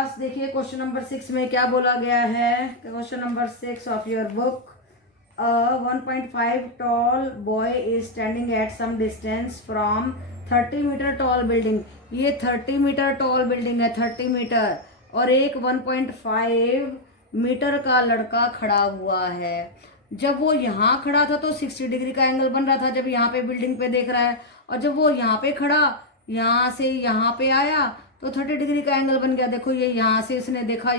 Class देखिए question number 6 में क्या बोला गया है। Question number 6 of your book, 1.5 tall boy is standing at some distance from 30 metre tall building. ये 30 मीटर टॉल बिल्डिंग है, 30 मीटर, और एक 1.5 मीटर का लड़का खड़ा हुआ है। जब वो यहाँ खड़ा था तो 60 डिग्री का एंगल बन रहा था, जब यहाँ पे बिल्डिंग पे देख रहा है, और जब वो यहाँ पे खड़ा, यहाँ से यहाँ पे आया तो 30 डिग्री का एंगल बन गया। देखो ये यहाँ से इसने देखा,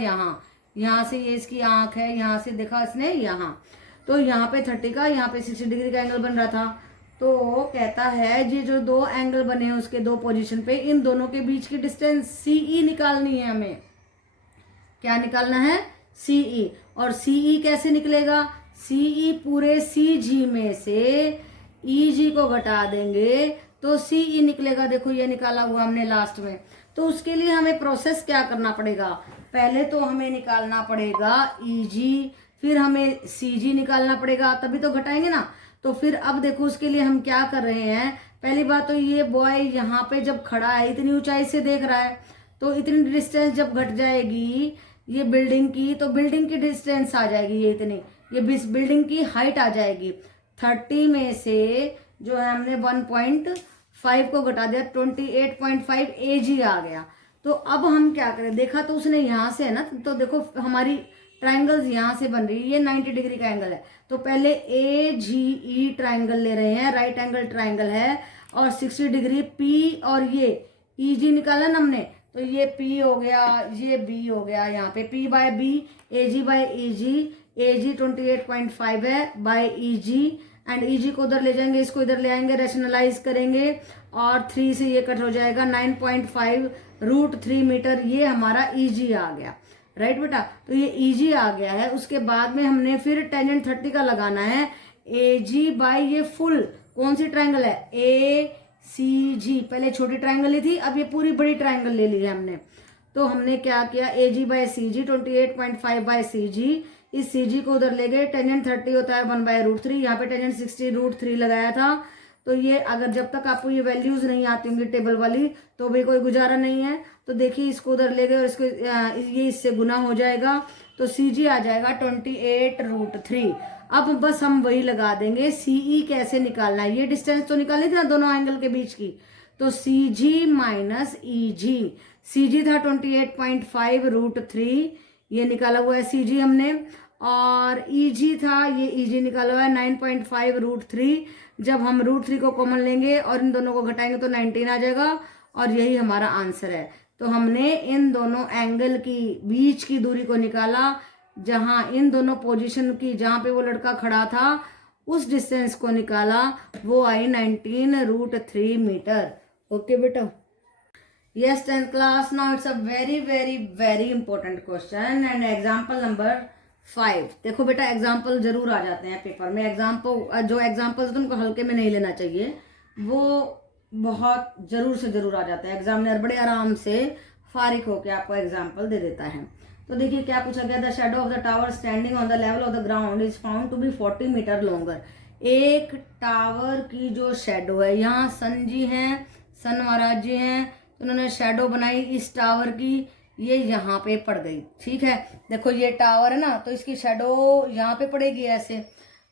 यहाँ से ये इसकी आंख है, यहाँ से देखा इसने यहाँ, तो यहाँ पे 30 का, यहाँ पे 60 डिग्री का एंगल बन रहा था। तो कहता है ये जो दो एंगल बने हैं उसके दो पोजीशन पे, इन दोनों के बीच की डिस्टेंस सीई निकालनी है हमें। क्या निकालना है? सीई। और सीई कैसे निकलेगा? सीई पूरे सीजी में से ईजी को घटा देंगे तो सीई निकलेगा। देखो ये निकाला हुआ हमने लास्ट में। तो उसके लिए हमें प्रोसेस क्या करना पड़ेगा? पहले तो हमें निकालना पड़ेगा ईजी, फिर हमें सीजी निकालना पड़ेगा, तभी तो घटाएंगे ना। तो फिर अब देखो उसके लिए हम क्या कर रहे हैं। पहली बात तो ये बॉय यहाँ पे जब खड़ा है इतनी ऊंचाई से देख रहा है, तो इतनी डिस्टेंस जब घट जाएगी ये बिल्डिंग की, तो बिल्डिंग की डिस्टेंस आ जाएगी ये इतनी, ये बिल्डिंग की हाइट आ जाएगी। 30 में से जो है हमने 1.5 को घटा दिया, 28.5 एजी आ गया। तो अब हम क्या करें? देखा तो उसने यहाँ से है ना, तो देखो हमारी ट्राइंगल्स यहाँ से बन रही है, ये 90 डिग्री का एंगल है। तो पहले ए जी ई ट्राइंगल ले रहे हैं, राइट एंगल ट्राइंगल है, और 60 डिग्री पी, और ये ई जी निकाला ना हमने, तो ये पी हो गया, ये बी हो गया। यहाँ पे पी बाय बी, ए जी बाय ई जी, ए जी 28.5 है बाय ई जी, एंड ई जी को उधर ले जाएंगे, इसको इधर ले आएंगे, रेशनलाइज करेंगे, और 3 से ये कट हो जाएगा, 9.5 √3 मीटर, ये हमारा ई जी आ गया। राइट बेटा, तो ये ईजी आ गया है। उसके बाद में हमने फिर टेंजेंट 30 का लगाना है, ए जी बाई ये फुल कौन सी ट्राइंगल है? ए सी जी। पहले छोटी ट्राइंगल ली थी, अब ये पूरी बड़ी ट्राइंगल ले ली है हमने। तो हमने क्या किया, ए जी बाई सी जी 28.5 बाई सी जी, इस सी जी को उधर ले गए। टेंजेंट 30 होता है 1/√3, यहाँ पे टेंजेंट 60 √3 लगाया था। तो ये अगर जब तक आपको ये वैल्यूज नहीं आती होंगी टेबल वाली तो भी कोई गुजारा नहीं है। तो देखिए इसको उधर ले गए और इसको ये इससे गुना हो जाएगा, तो सीजी आ जाएगा 28 √3। अब बस हम वही लगा देंगे। सीई कैसे निकालना है? ये डिस्टेंस तो निकालनी थी ना दोनों एंगल के बीच की, तो सीजी माइनस ईजी। सीजी था 28.5 √3, ये निकाला हुआ है सीजी हमने, और ईजी था, ये ईजी निकाला हुआ है 9.5 √3। जब हम √3 को कॉमन लेंगे और इन दोनों को घटाएंगे तो 19 आ जाएगा, और यही हमारा आंसर है। तो हमने इन दोनों एंगल की बीच की दूरी को निकाला, जहां इन दोनों पोजीशन की, जहां पे वो लड़का खड़ा था उस डिस्टेंस को निकाला, वो आई 19 √3 मीटर। ओके बेटा, yes 10th class, now it's a very very very important question and example number 5। देखो बेटा एग्जाम्पल जरूर आ जाते हैं पेपर में। एग्जाम्पल जो एग्जाम्पल्स तुमको हल्के में नहीं लेना चाहिए, वो बहुत जरूर से जरूर आ जाता है। एग्जामिनर बड़े आराम से फारिग होकर आपको एग्जाम्पल दे देता है। तो देखिए क्या पूछा गया, the shadow of the tower standing on the level of the ground is found to be 40 metre longer. एक टावर की जो शेडो है, यहाँ सन जी हैं, सन महाराज जी हैं, तो उन्होंने शेडो बनाई इस टावर की, ये यहाँ पे पड़ गई। ठीक है, देखो ये टावर है ना, तो इसकी शेडो यहाँ पे पड़ेगी ऐसे।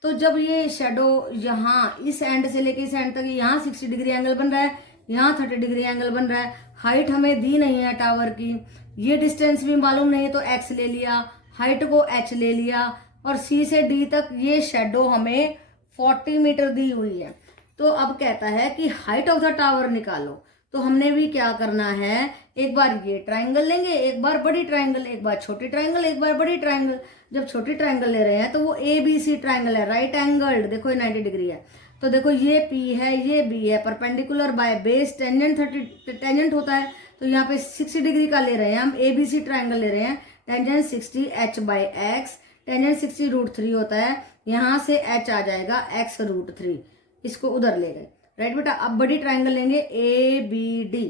तो जब ये शेडो यहाँ इस एंड से लेके इस एंड तक, यहाँ 60 डिग्री एंगल बन रहा है, यहाँ 30 डिग्री एंगल बन रहा है। हाइट हमें दी नहीं है टावर की, ये डिस्टेंस भी मालूम नहीं है, तो x ले लिया, हाइट को h ले लिया, और c से d तक ये शेडो हमें 40 मीटर दी हुई है। तो अब कहता है कि हाइट ऑफ द टावर निकालो। तो हमने भी क्या करना है, एक बार ये ट्राइंगल लेंगे, एक बार बड़ी ट्राइंगल, एक बार छोटी ट्राइंगल, एक बार बड़ी ट्राइंगल। जब छोटी ट्राइंगल ले रहे हैं तो वो ABC ट्राइंगल है, राइट एंगल्ड, देखो ये 90 डिग्री है। तो देखो ये P है, ये B है, perpendicular by base, tangent 30 tangent होता है, तो यहाँ पे 60 डिग्री का ले रहे हैं हम, ABC ट्राइंगल ले रहे हैं। Tangent 60 h by x, tangent 60 √3 होता है, यहाँ से h आ जाएगा x √3, इसको उधर ले गए। राइट बेटा, अब बड़ी ट्राइंगल लेंगे ABD।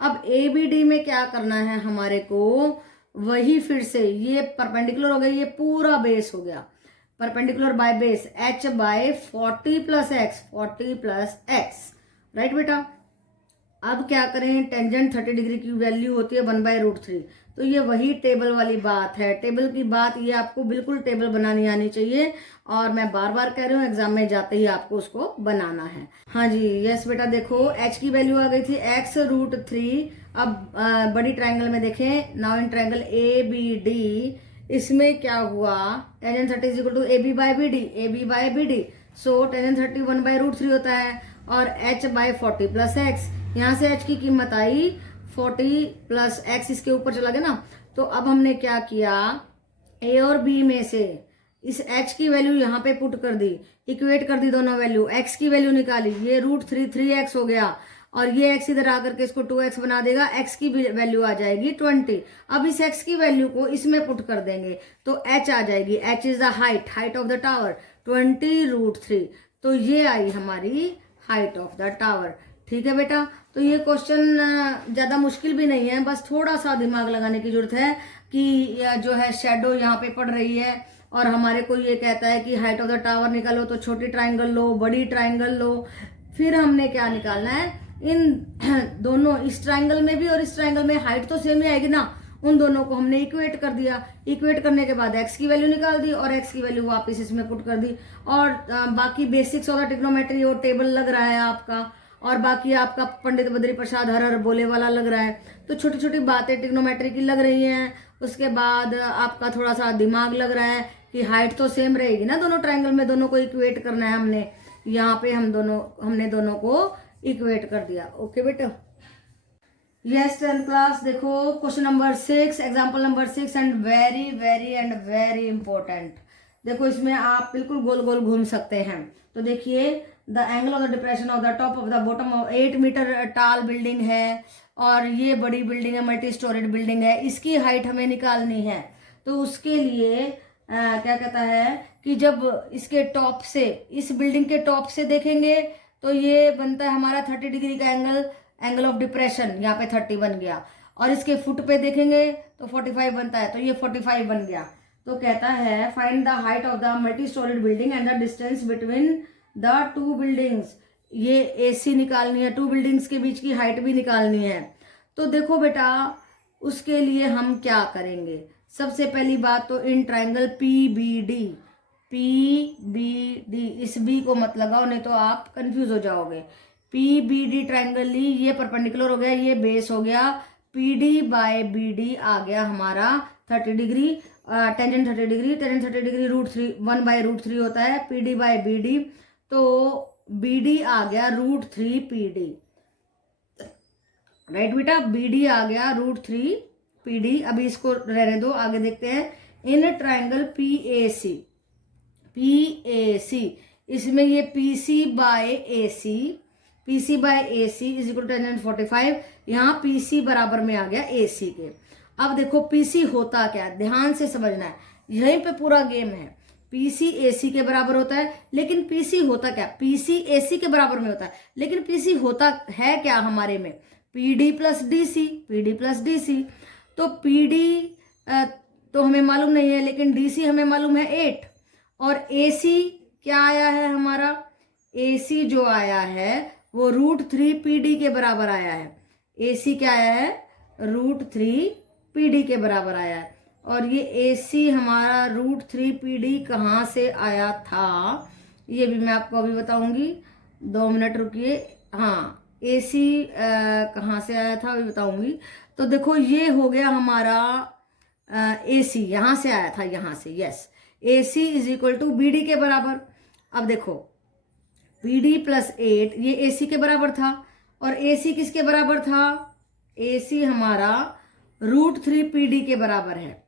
अब ABD में क्या करना है हमारे को, वही फिर से ये परपेंडिकुलर हो गया, ये पूरा बेस हो गया, perpendicular by base, h by 40 + x, 40 + x। Right बेटा, अब क्या करें, टेंजेंट 30 डिग्री की वैल्यू होती है 1/√3। तो ये वही टेबल वाली बात है, टेबल की बात, ये आपको बिल्कुल टेबल बनानी आनी चाहिए। और मैं बार बार कह रही हूँ, एग्जाम में जाते ही आपको उसको बनाना है। हाँ जी, यस बेटा, देखो h की वैल्यू आ गई थी x√3। अब बड़ी ट्रायंगल में देखें, नाउ इन ट्रायंगल ABD, इसमें क्या हुआ, tangent 30 equal to AB/BD, so tangent 30 1/√3 होता है, और h/40 प्लस x, यहाँ से h की कीमत आई 40 प्लस x, इसके ऊपर चला गया ना। तो अब हमने क्या किया, a और b में से इस h की वैल्यू यहाँ पे पुट कर दी, इक्वेट कर दी दोनों वैल्यू, x की वैल्यू निकाली, ये √3 3x हो गया, और ये x इधर आकर के इसको 2x बना देगा, x की वैल्यू आ जाएगी 20। अब इस x की वैल्यू को इसमें पुट कर देंगे तो h आ जाएगी, h is the height of the tower 20√3। तो ये आई हमारी हाइट ऑफ द टावर। ठीक है बेटा, तो ये क्वेश्चन ज्यादा मुश्किल भी नहीं है, बस थोड़ा सा दिमाग लगाने की जरूरत है कि जो है शेडो यहाँ पे पड़ रही है, और हमारे को ये कहता है कि हाइट ऑफ द टावर निकालो, तो छोटी ट्राइंगल लो, बड़ी ट्राइंगल लो। फिर हमने क्या निकालना है, इन दोनों, इस ट्राइंगल में भी और इस ट्राइंगल में हाइट तो सेम ही आएगी ना, उन दोनों को हमने इक्वेट कर दिया। इक्वेट करने के बाद x की वैल्यू निकाल दी और x की वैल्यू वापस इसमें पुट कर दी। और बाकी बेसिक्स ऑफ द ट्रिग्नोमेट्री वो टेबल लग रहा है आपका, और बाकी आपका पंडित बद्री प्रसाद हर हर बोले वाला लग रहा है। तो छोटी छोटी बातें ट्रिग्नोमेट्री की लग रही हैं। उसके बाद आपका थोड़ा सा दिमाग लग रहा है कि हाइट तो सेम रहेगी ना दोनों ट्राइंगल में, दोनों को इक्वेट करना है हमने। यहाँ पे हमने दोनों को इक्वेट कर दिया। ओके बेटा, यस 10th क्लास, देखो question number 6, example number 6 and very important. देखो इसमें आप बिल्कुल गोल गोल घूम सकते हैं। तो देखिए, the angle of the depression of the top of the bottom of 8 metre tall building है, और ये बड़ी बिल्डिंग है, मल्टी स्टोरेड बिल्डिंग है, इसकी हाइट हमें निकालनी है। तो उसके लिए क्या कहता है कि जब इसके टॉप से, इस बिल्डिंग के टॉप से देखेंगे तो ये बनता है हमारा 30 डिग्री का एंगल ऑफ डिप्रेशन, यहाँ पे 30 बन गया, और इसके फुट पे देखेंगे तो 45 बनता है, तो ये 45 बन गया। तो कहता है find the height of the multi storeyed building and the distance between the two buildings. ये AC निकालनी है, टू बिल्डिंग्स के बीच की हाइट भी निकालनी है। तो देखो बेटा, उसके लिए हम क्या करेंगे, सबसे पहली बात तो इन ट्राइंगल PBD, इस B को मत लगाओ, नहीं तो आप कंफ्यूज हो जाओगे। PBD ट्राइंगल ली, ये परपेंडिकुलर हो गया, ये बेस हो गया, PD/BD आ गया हमारा 30 degree, tangent 30 degree, tangent 30 degree √3 1/√3 होता है, PD/BD, तो BD आ गया √3 PD, राइट बेटा, BD आ गया √3 PD। अभी इसको रहने दो, आगे देखते हैं। इन ट्राइंगल PAC, इसमें ये PC/AC is equal to tangent 45, यहाँ PC बराबर में आ गया AC के। अब देखो PC होता क्या है, ध्यान से समझना है, यहीं पे पूरा गेम है। PC AC के बराबर होता है, लेकिन PC होता क्या, PC AC के बराबर में होता है, लेकिन PC होता है क्या हमारे में, PD प्लस DC। तो PD तो हमें मालूम नहीं है, लेकिन DC हमें मालूम है 8, और AC क्या आया है हमारा, AC जो आया है वो √3 PD के बराबर आया है। AC क्या आया है, √3 PD के बराबर आया है। और ये AC हमारा √3 PD कहाँ से आया था, ये भी मैं आपको अभी बताऊंगी, 2 मिनट रुकिए। हाँ, AC कहाँ से आया था अभी बताऊंगी। तो देखो, ये हो गया हमारा AC, यहाँ से आया था, यहाँ से, yes, AC is equal to BD के बराबर। अब देखो, BD प्लस 8 ये AC के बराबर था, और AC किसके बराबर था, AC हमारा √3 PD के बराबर है।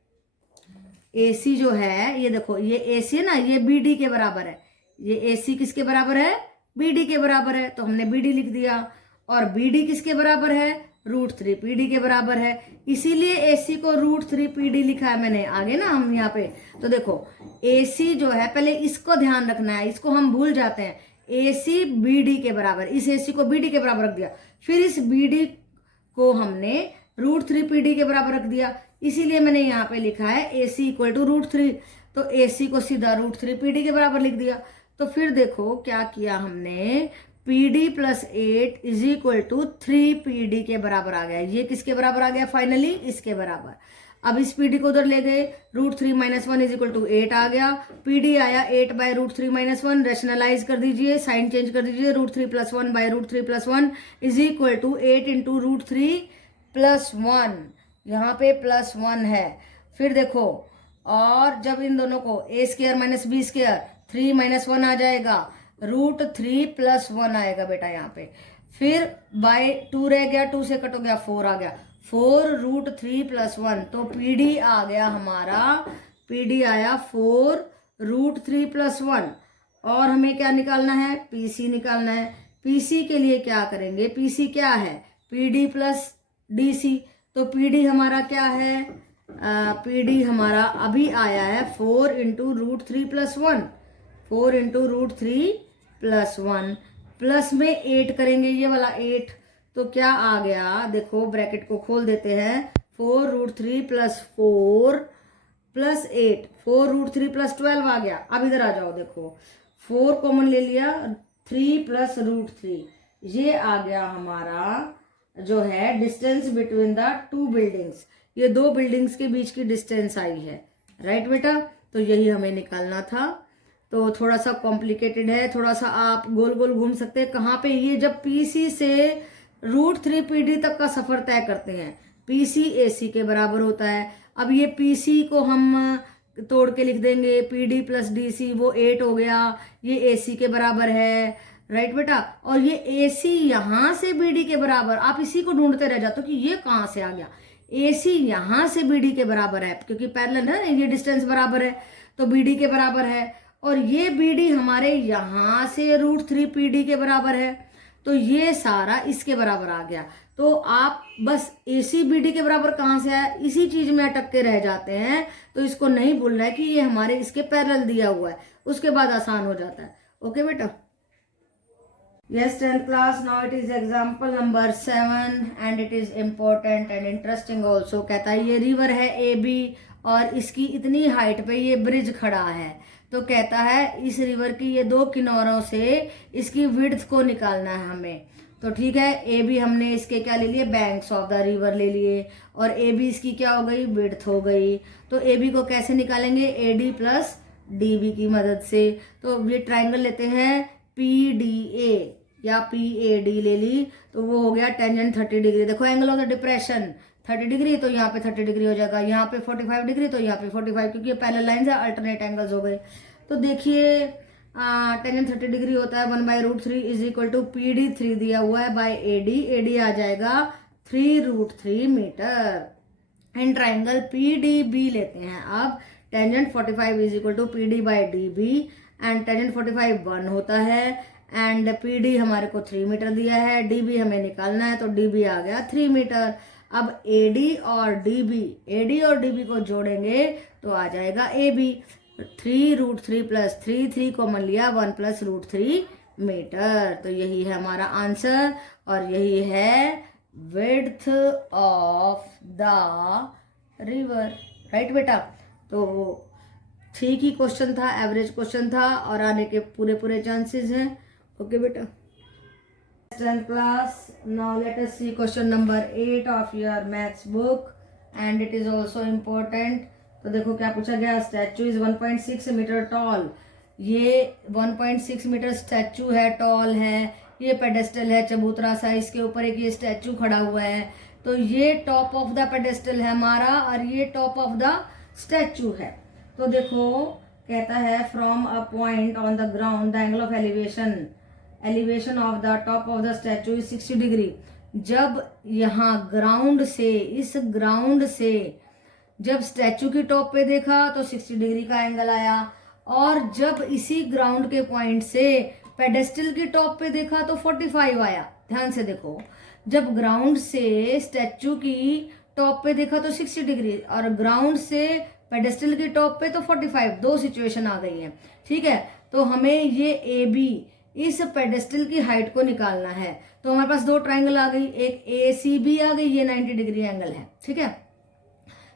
AC जो है, ये देखो, ये AC है ना, ये BD के बराबर है, ये AC किसके बराबर है, BD के बराबर है, तो हमने BD लिख दिया। और BD किसके बराबर है, √3 PD के बराबर है, इसीलिए AC को √3 PD लिखा है मैंने। आगे ना हम यहाँ पे, तो देखो AC जो है, पहले इसको ध्यान रखना है, इसको हम भूल जाते हैं। AC BD के बराबर, इस AC को BD के बराबर रख दिया, फिर इस BD को हमने √3 PD के बराबर रख दिया, इसीलिए मैंने यहाँ पे लिखा है AC इक्वल टू √3। तो AC को सीधा √3 PD के बराबर लिख दिया। तो फिर देखो क्या किया हमने, PD plus 8 is equal to 3 PD के बराबर आ गया। ये किसके बराबर आ गया फाइनली? इसके बराबर। अब इस PD को उधर ले गए, √3 - 1 इज इक्वल टू 8 आ गया। PD आया 8 बाय √3 - 1, रेशनलाइज कर दीजिए, साइन चेंज कर दीजिए, √3 + 1 by √3 + 1 is equal to 8 into √3 + 1, यहाँ पे +1 है। फिर देखो, और जब इन दोनों को a² - b², 3 - 1 आ जाएगा, √3 + 1 आएगा बेटा यहाँ पे। फिर बाय 2 रह गया, 2 से कट हो गया, 4 आ गया, 4 √3 + 1, तो PD आ गया हमारा, PD आया 4 √3 + 1। और हमें क्या निकालना है? PC निकालना है। PC के लिए क्या करेंगे? PC क्या है? PD + DC। तो PD हमारा क्या है? PD हमारा अभी आया है 4 इंटू √3 + 1, 4 इंटू √3 + 1, प्लस में 8 करेंगे, ये वाला 8, तो क्या आ गया? देखो ब्रैकेट को खोल देते हैं, 4 √3 + 4 + 8, 4 √3 + 12 आ गया। अब इधर आ जाओ, देखो 4 कॉमन ले लिया, 3 + √3, ये आ गया हमारा जो है डिस्टेंस बिटवीन द 2 बिल्डिंग्स। ये 2 बिल्डिंग्स के बीच की डिस्टेंस आई है, राइट बेटा? तो यही हमें निकालना था। तो थोड़ा सा कॉम्प्लिकेटेड है, थोड़ा सा आप गोल गोल घूम सकते हैं। कहाँ पे? ये जब PC से √3 PD तक का सफर तय करते हैं, PC AC के बराबर होता है। अब ये PC को हम तोड़ के लिख देंगे, PD + DC, वो 8 हो गया, ये AC के बराबर है, राइट बेटा? और ये AC यहां से BD के बराबर, आप इसी को ढूंढते रह जाते हो कि ये कहां से आ गया। AC यहां से BD के बराबर है, क्योंकि पैरेलल है, ये डिस्टेंस बराबर है, तो BD के बराबर है। और ये BD हमारे यहां से √3 PD के बराबर है, तो ये सारा इसके बराबर आ गया। तो आप बस AC BD के बराबर कहाँ से आया, इसी चीज में अटक के रह जाते हैं। तो इसको नहीं भूलना है कि ये हमारे इसके पैरेलल दिया हुआ है, उसके बाद आसान हो जाता है। ओके बेटा? Yes, 10th class. Now it is example number 7 and it is important and interesting also. कहता है ये रिवर है AB और इसकी इतनी हाइट पे ये ब्रिज खड़ा है। तो कहता है इस रिवर की ये 2 किनारों से इसकी विड्थ को निकालना है हमें। तो ठीक है, AB हमने इसके क्या ले लिए? बैंक्स ऑफ द रिवर ले लिए, और AB इसकी क्या हो गई? विड्थ हो गई। तो AB को कैसे निकालेंगे? AD + DB की मदद से। तो ये ट्राइंगल लेते हैं PDA या PAD ले ली, तो वो हो गया टेंजेंट 30 डिग्री। देखो angle of the depression 30 degree, तो यहाँ पे 30 डिग्री हो जाएगा, यहाँ पे 45 डिग्री, तो यहाँ पे 45, क्योंकि ये पैरेलल लाइंस है, अल्टरनेट एंगल्स हो गए। तो देखिए टेंजेंट 30 डिग्री होता है 1 by √3 is equal to PD 3 दिया हुआ है बाय AD आ जाएगा 3 √3 मीटर। एंड ट्राइंगल PDB लेते हैं। अब tangent 45 is equal to PD by DB, and tangent 45 1 होता है, एंड PD हमारे को 3 मीटर दिया है, DB हमें निकालना है, तो DB आ गया 3 मीटर। अब AD और DB को जोड़ेंगे तो आ जाएगा AB। 3 √3 + 3, 3 कॉमन लिया, 1 + √3 मीटर। तो यही है हमारा आंसर, और यही है width of the river, right बेटा? तो ठीक ही क्वेश्चन था, एवरेज क्वेश्चन था, और आने के पूरे चांसेस हैं। ओके बेटा? 10th class. Now let us see question number 8 of your maths book, and it is also important. तो देखो क्या पूछा गया? Statue is 1.6 metre tall. ये 1.6 मीटर स्टैचू है, टॉल है, ये पेडेस्टल है चबूतरा सा, इसके ऊपर एक ये स्टैचू खड़ा हुआ है। तो ये टॉप ऑफ द पेडेस्टल है हमारा, और ये टॉप ऑफ द स्टैचू है। तो देखो कहता है from a point on the ground the angle of elevation of the top of the statue is 60 degree. जब यहाँ ग्राउंड से, इस ग्राउंड से जब स्टैचू की टॉप पे देखा तो 60 डिग्री का एंगल आया, और जब इसी ग्राउंड के पॉइंट से पेडेस्टल की टॉप पे देखा तो 45 आया। ध्यान से देखो, जब ग्राउंड से स्टैचू की टॉप पे देखा तो 60 डिग्री, और ग्राउंड से पेडेस्टल की टॉप पे तो 45, 2 सिचुएशन आ गई है। ठीक है, तो हमें ये AB इस पेडेस्टल की हाइट को निकालना है। तो हमारे पास 2 ट्राइंगल आ गई, एक ACB आ गई, ये 90 डिग्री एंगल है। ठीक है,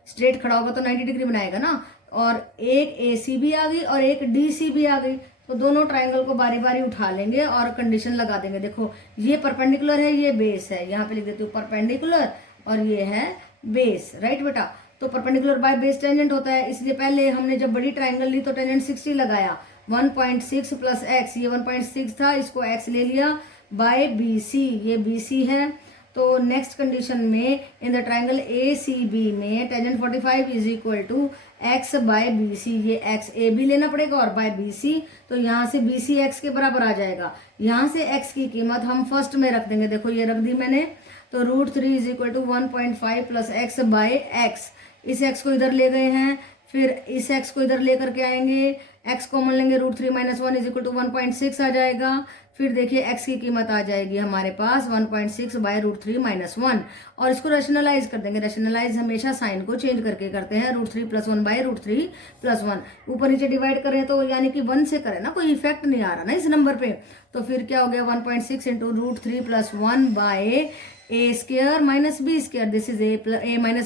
स्ट्रेट खड़ा होगा तो 90 डिग्री बनाएगा ना, और एक ACB आ गई और एक DCB आ गई। तो दोनों ट्राइंगल को बारी बारी उठा लेंगे और कंडीशन लगा देंगे। देखो ये परपेंडिकुलर है, ये बेस है, यहाँ पे लिख देती हूँ परपेंडिकुलर और ये है बेस, राइट बेटा। तो परपेंडिकुलर बाय बेस टेंजेंट होता है, इसलिए पहले हमने जब बड़ी ट्राइंगल ली तो टेंजेंट 60 लगाया, 1.6 प्लस एक्स, ये 1.6 था, इसको एक्स ले लिया, बाय BC, ये BC है। तो नेक्स्ट कंडीशन में इन द ट्राइंगल ACB में tangent 45 is equal to x by BC, ये एक्स AB लेना पड़ेगा और बाय BC, तो यहाँ से BC x के बराबर आ जाएगा। यहाँ से x की कीमत हम फर्स्ट में रख देंगे, देखो ये रख दी मैंने, तो √3 is equal to 1.5 plus x by x, इस x को इधर ले गए हैं, फिर इस x को इधर लेकर के आएंगे, x कॉमन लेंगे, √3 - 1 इज इक्वल टू 1.6 आ जाएगा। फिर देखिए x की कीमत आ जाएगी हमारे पास 1.6 बाय √3 - 1, और इसको रेशनलाइज कर देंगे। रेशनलाइज हमेशा साइन को चेंज करके करते हैं, √3 + 1 बाय √3 + 1, ऊपर नीचे डिवाइड करें तो यानी कि 1 से करें ना, कोई इफेक्ट नहीं आ रहा ना इस नंबर पे, तो फिर क्या हो गया 1.6 into √3 + 1 by a² - b², this is a -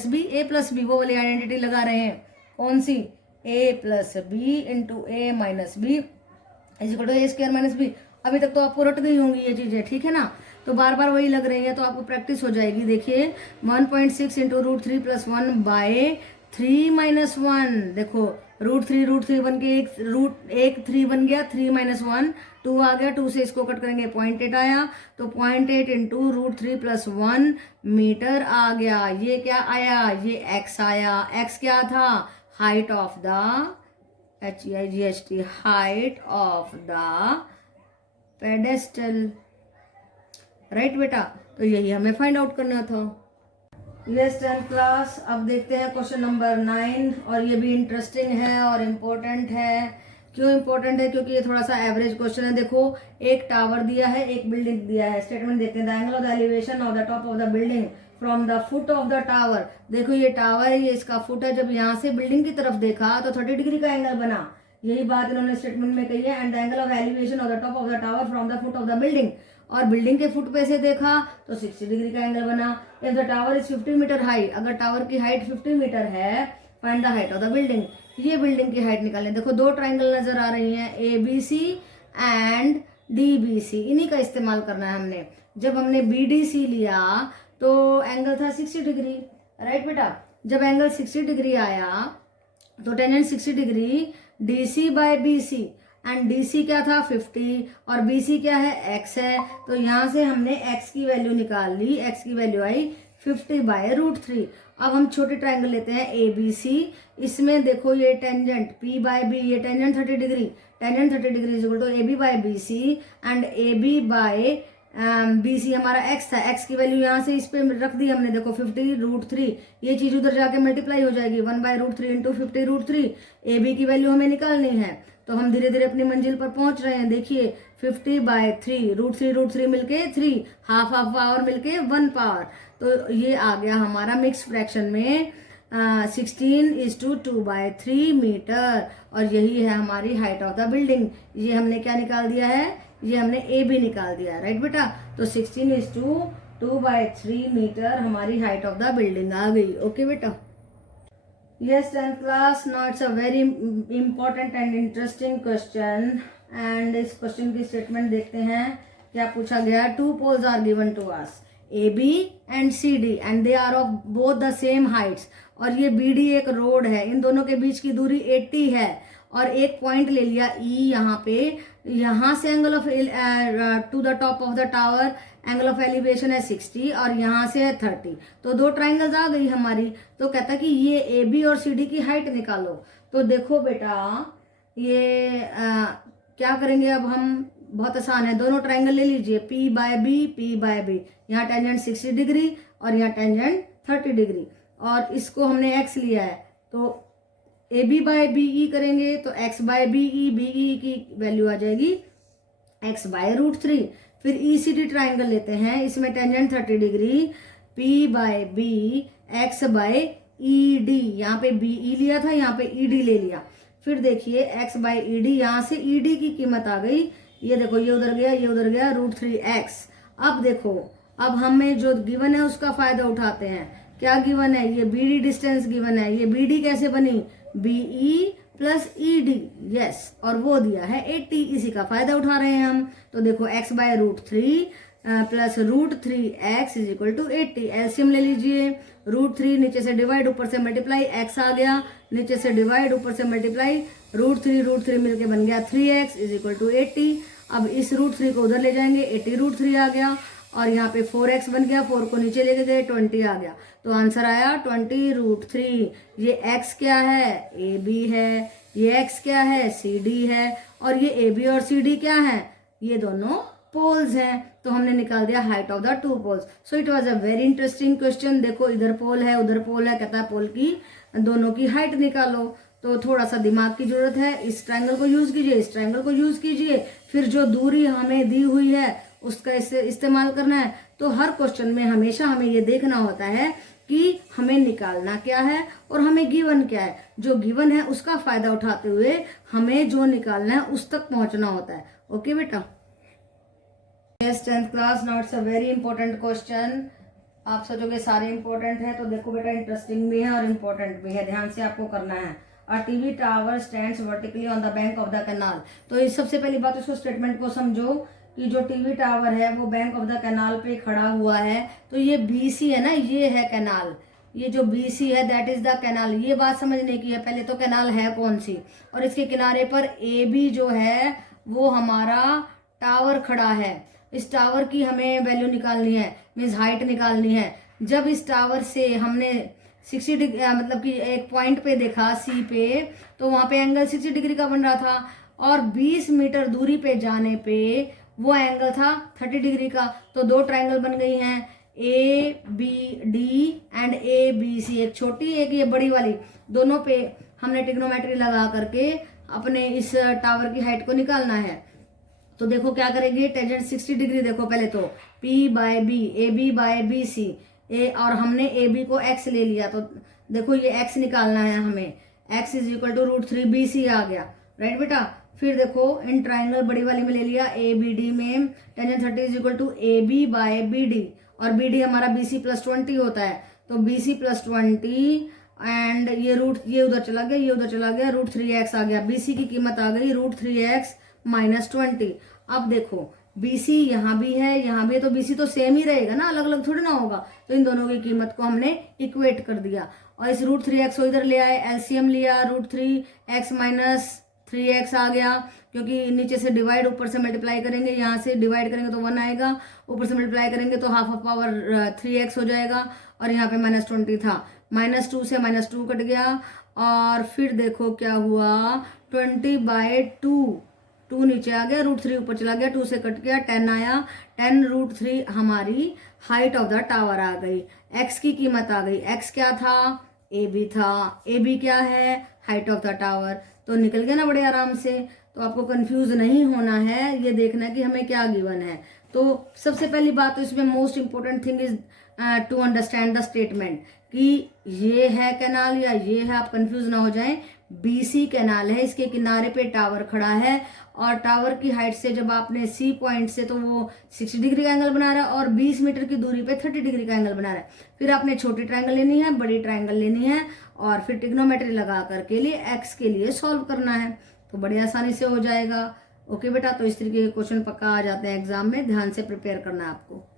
b, a + b, वो वाली आइडेंटिटी लगा रहे हैं, कौन सी, a + b into a - b is equal to a² - b। अभी तक तो आपको रट गई होंगी ये चीजें, ठीक है ना, तो बार बार वही लग रही है तो आपको प्रैक्टिस हो जाएगी। देखिए 1.6 इंटू √3 + 1 बाय 3 - 1, देखो √3 बन के एक 3 बन गया, 3 - 1 2 आ गया, 2 से इसको कट करेंगे 0.8 आया, तो 0.8 इंटू √3 + 1 मीटर आ गया। ये क्या आया, ये x आया, x क्या था, height of the HEIGHT, height of the pedestal, right बेटा, तो यही हमें फाइंड आउट करना था। यस 10th क्लास, अब देखते हैं क्वेश्चन नंबर 9, और ये भी इंटरेस्टिंग है और इम्पोर्टेंट है। क्यों इम्पोर्टेंट है, क्योंकि ये थोड़ा सा एवरेज क्वेश्चन है। देखो एक टावर दिया है, एक बिल्डिंग दिया है, स्टेटमेंट देखते हैं, the angle of the elevation of the top of the building from the foot of the tower. देखो ये टावर है, ये इसका फुट है, जब यहाँ से बिल्डिंग की तरफ देखा तो 30 डिग्री का एंगल बना, यही बात इन्होंने स्टेटमेंट में कही है, and the angle of elevation of the top of the tower from the foot of the building, और बिल्डिंग के फुट पे से देखा तो 60 डिग्री का एंगल बना। If the tower is 50 metre high, अगर टावर की हाइट 50 मीटर है, find the height of the building, ये बिल्डिंग की हाइट निकालें। देखो दो ट्राइंगल नजर आ रही हैं, ABC एंड DBC, इन्हीं का इस्तेमाल करना है हमने। जब हमने BDC लिया तो एंगल था 60 डिग्री, राइट बेटा, जब एंगल 60 डिग्री आया तो tangent 60 degree DC by BC, and DC क्या था 50 और BC क्या है x है, तो यहाँ से हमने x की वैल्यू निकाल ली, x की वैल्यू आई 50 बाय √3। अब हम छोटे ट्राइंगल लेते हैं ABC, इसमें देखो ये टेंजेंट P बाय B, ये tangent 30 degree, tangent 30 degree is equal to AB by BC, and AB by BC हमारा x था, x की वैल्यू यहाँ से इस पे रख दी हमने, देखो 50 √3, ये चीज उधर जाके मल्टीप्लाई हो जाएगी, 1 बाय √3 इंटू 50 √3, AB की वैल्यू हमें निकालनी है, तो हम धीरे धीरे अपनी मंजिल पर पहुंच रहे हैं। देखिए 50 बाय 3, √3 मिलके 3, हाफ पावर मिलके 1 पावर, तो ये आ गया हमारा मिक्स फ्रैक्शन में 16:2/3 मीटर, और यही है हमारी हाइट ऑफ द बिल्डिंग। ये हमने क्या निकाल दिया है, ये हमने AB निकाल दिया है, राइट बेटा, तो 16:2/3 मीटर हमारी हाइट ऑफ द बिल्डिंग आ गई। ओके बेटा, yes 10th class, now it's a very important and interesting question, and इस क्वेश्चन की स्टेटमेंट देखते हैं क्या पूछा गया। Two poles are given to us, AB and CD, and they are of both the same heights, और ये BD एक रोड है, इन दोनों के बीच की दूरी 80 है, और एक पॉइंट ले लिया E यहाँ पे, यहाँ से angle of to the top of the tower angle of elevation है 60 और यहाँ से है 30, तो दो ट्राइंगल्स आ गई हमारी। तो कहता कि ये AB और CD की हाइट निकालो। तो देखो बेटा ये क्या करेंगे अब हम, बहुत आसान है, दोनों ट्राइंगल ले लीजिए, P by B, P by B, यहाँ टेंजेंट 60 डिग्री और यहाँ टेंजेंट 30 डिग्री, और इसको हमने x लिया है, तो AB बाय BE करेंगे तो x बाय BE, BE की वैल्यू आ जाएगी x बाय √3। फिर ECD ट्राइंगल लेते हैं, इसमें tangent 30 degree, P by B, x by ED, यहाँ पे BE लिया था, यहाँ पे ED ले लिया। फिर देखिए x बाय ED, यहाँ से ED की कीमत आ गई, ये देखो ये उधर गया, ये उधर गया, √3x। अब देखो, अब हमें जो गिवन है उसका फायदा उठाते हैं। क्या गिवन है, ये BD डिस्टेंस गिवन है, ये BD कैसे बनी, BE प्लस ED, यस, और वो दिया है 80, इसी का फायदा उठा रहे हैं हम। तो देखो x/√3 plus √3x is equal to 80। LCM ले लीजिए, √3 नीचे से डिवाइड ऊपर से मल्टीप्लाई, x आ गया, नीचे से डिवाइड ऊपर से मल्टीप्लाई, √3 मिलके बन गया 3x इज इक्वल टू 80। अब इस √3 को उधर ले जाएंगे, 80√3 आ गया, और यहाँ पे 4x बन गया, 4 को नीचे लेके गए, 20 आ गया। तो आंसर आया 20√3। ये x क्या है? AB है, ये x क्या है? CD है, और ये AB और CD क्या है? ये दोनों पोल्स हैं। तो हमने निकाल दिया height of the two poles. So it was a very interesting question. देखो इधर पोल है, उधर पोल है, कहता है पोल की दोनों की हाइट निकालो। तो थोड़ा सा दिमाग की जरूरत है। इस ट्रायंगल को यूज कीजिए, इस ट्रायंगल को यूज कीजिए, फिर जो दूरी हमें दी हुई है उसका इस्तेमाल करना है। तो हर क्वेश्चन में हमेशा हमें ये देखना होता है कि हमें निकालना क्या है और हमें गिवन क्या है। जो गिवन है उसका फायदा उठाते हुए हमें जो निकालना है उस तक पहुंचना होता है। ओके बेटा, yes 10th class, now it's a very important question. आप सोचोगे सारे इंपॉर्टेंट है, तो देखो बेटा इंटरेस्टिंग भी है और इम्पोर्टेंट भी है, ध्यान से आपको करना है। A TV tower stands vertically on the bank of the canal. तो इस सबसे पहली बात इसको स्टेटमेंट को समझो कि जो टीवी टावर है वो बैंक ऑफ द कैनाल पे खड़ा हुआ है। तो ये BC है ना, ये है कैनाल, ये जो BC है दैट इज द कैनाल। ये बात समझने की है, पहले तो कैनाल है कौन सी, और इसके किनारे पर AB जो है वो हमारा टावर खड़ा है। इस टावर की हमें वैल्यू निकालनी है, मीन्स हाइट निकालनी है। जब इस टावर से हमने 60 डिग्री मतलब कि एक पॉइंट पे देखा C पे, तो वहां पे एंगल 60 डिग्री का बन रहा था, और 20 मीटर दूरी पे जाने पे वो एंगल था 30 डिग्री का। तो दो ट्रायंगल बन गई हैं, ABD एंड ABC, एक छोटी एक ये बड़ी वाली। दोनों पे हमने ट्रिग्नोमेट्री लगा करके अपने इस टावर की हाइट को निकालना है। तो देखो क्या करेंगे, टेंजेंट 60 डिग्री देखो पहले तो P/B, AB/BC, और हमने AB को x ले लिया। तो देखो ये x निकालना है हमें, x is equal to √3BC आ गया, राइट बेटा। फिर देखो इन ट्राइंगल बड़ी वाली में ले लिया ABD में, tangent 30 is equal to AB/BD, और BD हमारा BC + 20 होता है। तो BC + 20 एंड ये उधर चला गया, ये उधर चला गया, √3x आ गया। BC की कीमत आ गई √3x - 20। अब देखो BC यहाँ भी है, यहाँ भी है, तो BC तो सेम ही रहेगा ना, अलग अलग थोड़ी ना होगा। तो इन दोनों की कीमत को हमने इक्वेट कर दिया, और इस √3x को इधर ले आए, एलसीएम लिया, √3x - 3x आ गया, क्योंकि नीचे से डिवाइड ऊपर से मल्टीप्लाई करेंगे, यहाँ से डिवाइड करेंगे तो 1 आएगा, ऊपर से मल्टीप्लाई करेंगे तो ½ पावर 3x हो जाएगा, और यहाँ पे -20 था, -2 से -2 कट गया, और फिर देखो क्या हुआ, 20/2, 2 नीचे आ गया, √3 ऊपर चला गया, 2 से कट गया, 10 आया, 10√3 हमारी हाइट ऑफ द टावर आ गई। x की कीमत आ गई, x क्या था, AB था, AB क्या है, हाइट ऑफ द टावर। तो निकल गया ना बड़े आराम से। तो आपको कंफ्यूज नहीं होना है, ये देखना है कि हमें क्या गिवन है। तो सबसे पहली बात तो इसमें most important thing is to understand the statement कि ये है कैनाल या ये है, आप कंफ्यूज ना हो जाएं। BC कैनाल है, इसके किनारे पे टावर खड़ा है, और टावर की हाइट से जब आपने C पॉइंट से तो वो 60 डिग्री का एंगल बना रहा है, और 20 मीटर की दूरी पे 30 डिग्री का एंगल बना रहा है। फिर आपने छोटी ट्रायंगल लेनी है, बड़ी ट्रायंगल लेनी है, और फिर ट्रिग्नोमेट्री लगा करके लिए x के लिए सॉल्व करना है, तो बड़ी आसानी से हो जाएगा। ओके बेटा, तो इस तरीके के क्वेश्चन पक्का आ जाते हैं एग्जाम में, ध्यान से प्रिपेयर करना है आपको।